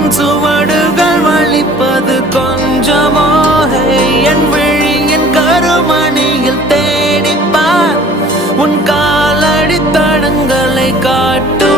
உன் சுவடுகள் வலிப்பது கொஞ்சமோ என் விழியின் கருமணியில் தேடிப்பார் உன் காலடி தடங்களை காட்டு